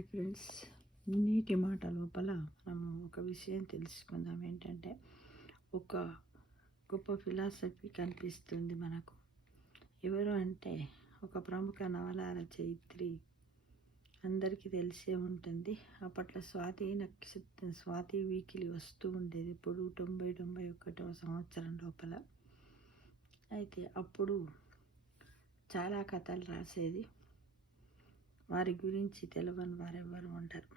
Hi friends, నీటి మాట లోపల మనం ఒక విషయం తెలుసుకుందాం. ఏంటంటే ఒక గొప్ప ఫిలాసఫీ కనిపిస్తుంది మనకు. ఎవరు అంటే ఒక ప్రముఖ నవల రచయిత్రి, అందరికీ తెలిసే ఉంటుంది. అప్పట్లో స్వాతి వీకిలి వస్తూ ఉండేది, ఇప్పుడు 91వ సంవత్సరం లోపల. అయితే అప్పుడు చాలా కథలు రాసేది. వారి గురించి తెలియని వారెవ్వరు ఉంటారు.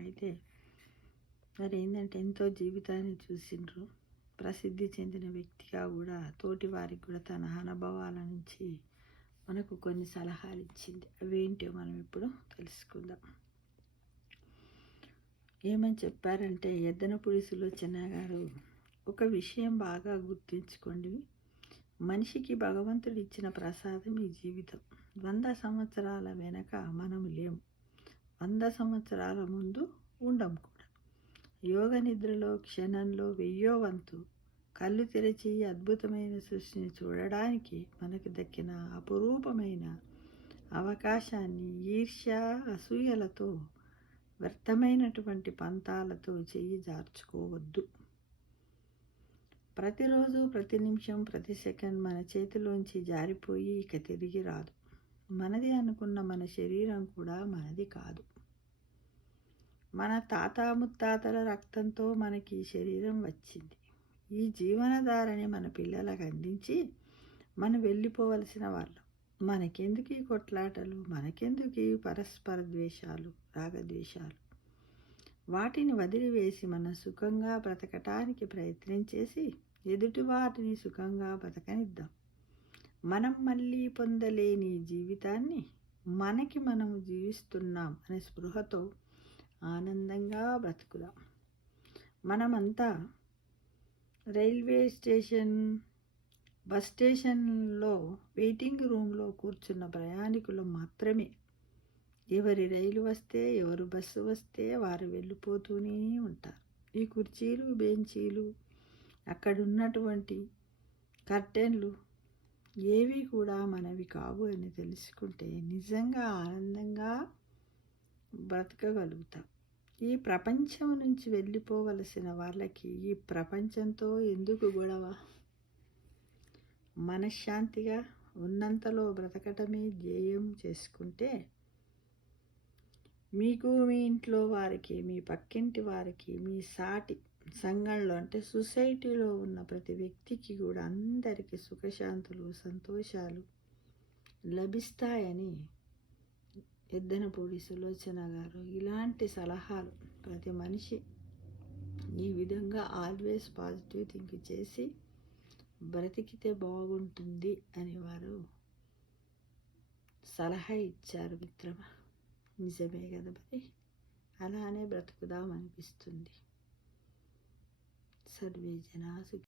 అయితే మరి ఏంటంటే ఎంతో జీవితాన్ని చూసిండ్రు. ప్రసిద్ధి చెందిన వ్యక్తిగా కూడా తోటి వారికి కూడా తన అనుభవాల నుంచి మనకు కొన్ని సలహాలు ఇచ్చింది. అవేంటో మనం ఇప్పుడు తెలుసుకుందాం. ఏమని చెప్పారంటే, ఎద్దనపూడి సులోచన గారు ఒక విషయం బాగా గుర్తుంచుకోండి. మనిషికి భగవంతుడు ఇచ్చిన ప్రసాదం ఈ జీవితం. 100 సంవత్సరాల వెనక మనం లేము, 100 సంవత్సరాల ముందు ఉండం కూడా. యోగ నిద్రలో క్షణంలో 1000వ వంతు కళ్ళు తెరిచి అద్భుతమైన సృష్టిని చూడడానికి మనకు దక్కిన అపురూపమైన అవకాశాన్ని ఈర్ష్య అసూయలతో వ్యర్థమైనటువంటి పంతాలతో చెయ్యి జార్చుకోవద్దు. ప్రతిరోజు, ప్రతి నిమిషం, ప్రతి సెకండ్ మన చేతిలోంచి జారిపోయి ఇక తిరిగి రాదు. మనది అనుకున్న మన శరీరం కూడా మనది కాదు. మన తాత ముత్తాతల రక్తంతో మనకి ఈ శరీరం వచ్చింది. ఈ జీవనధారని మన పిల్లలకు అందించి మనం వెళ్ళిపోవలసిన వాళ్ళం. మనకెందుకు ఈ కొట్లాటలు, మనకెందుకు ఈ పరస్పర ద్వేషాలు, రాగద్వేషాలు? వాటిని వదిలివేసి మనం సుఖంగా బ్రతకటానికి ప్రయత్నం చేసి ఎదుటి వాటిని సుఖంగా బ్రతకనిద్దాం. మనం మళ్ళీ పొందలేని జీవితాన్ని మనకి మనము జీవిస్తున్నాం అనే స్పృహతో ఆనందంగా బ్రతుకుదాం. మనమంతా రైల్వే స్టేషన్, బస్ స్టేషన్లో వెయిటింగ్ రూమ్లో కూర్చున్న ప్రయాణికులు మాత్రమే. ఎవరి రైలు వస్తే, ఎవరు బస్సు వస్తే వారు వెళ్ళిపోతూనే ఉంటారు. ఈ కుర్చీలు, బెంచీలు, అక్కడున్నటువంటి కర్టెన్లు ఏవి కూడా మనవి కావు అని తెలుసుకుంటే నిజంగా ఆనందంగా బ్రతకగలుగుతాం. ఈ ప్రపంచం నుంచి వెళ్ళిపోవలసిన వాళ్ళకి ఈ ప్రపంచంతో ఎందుకు గొడవ? మనశ్శాంతిగా ఉన్నంతలో బ్రతకటమే ధ్యేయం చేసుకుంటే మీకు, మీ ఇంట్లో వారికి, మీ పక్కింటి వారికి, మీ సాటి సంఘంలో అంటే సొసైటీలో ఉన్న ప్రతి వ్యక్తికి కూడా అందరికీ సుఖశాంతులు, సంతోషాలు లభిస్తాయని ఎద్దనపూడి సులోచన గారు ఇలాంటి సలహాలు, ప్రతి మనిషి ఈ విధంగా ఆల్వేస్ పాజిటివ్ థింక్ చేసి బ్రతికితే బాగుంటుంది అని వారు సలహా ఇచ్చారు. మిత్రమా, నిజమే కదా? మరి అలానే బ్రతుకుదాం అనిపిస్తుంది. సర్వే జనా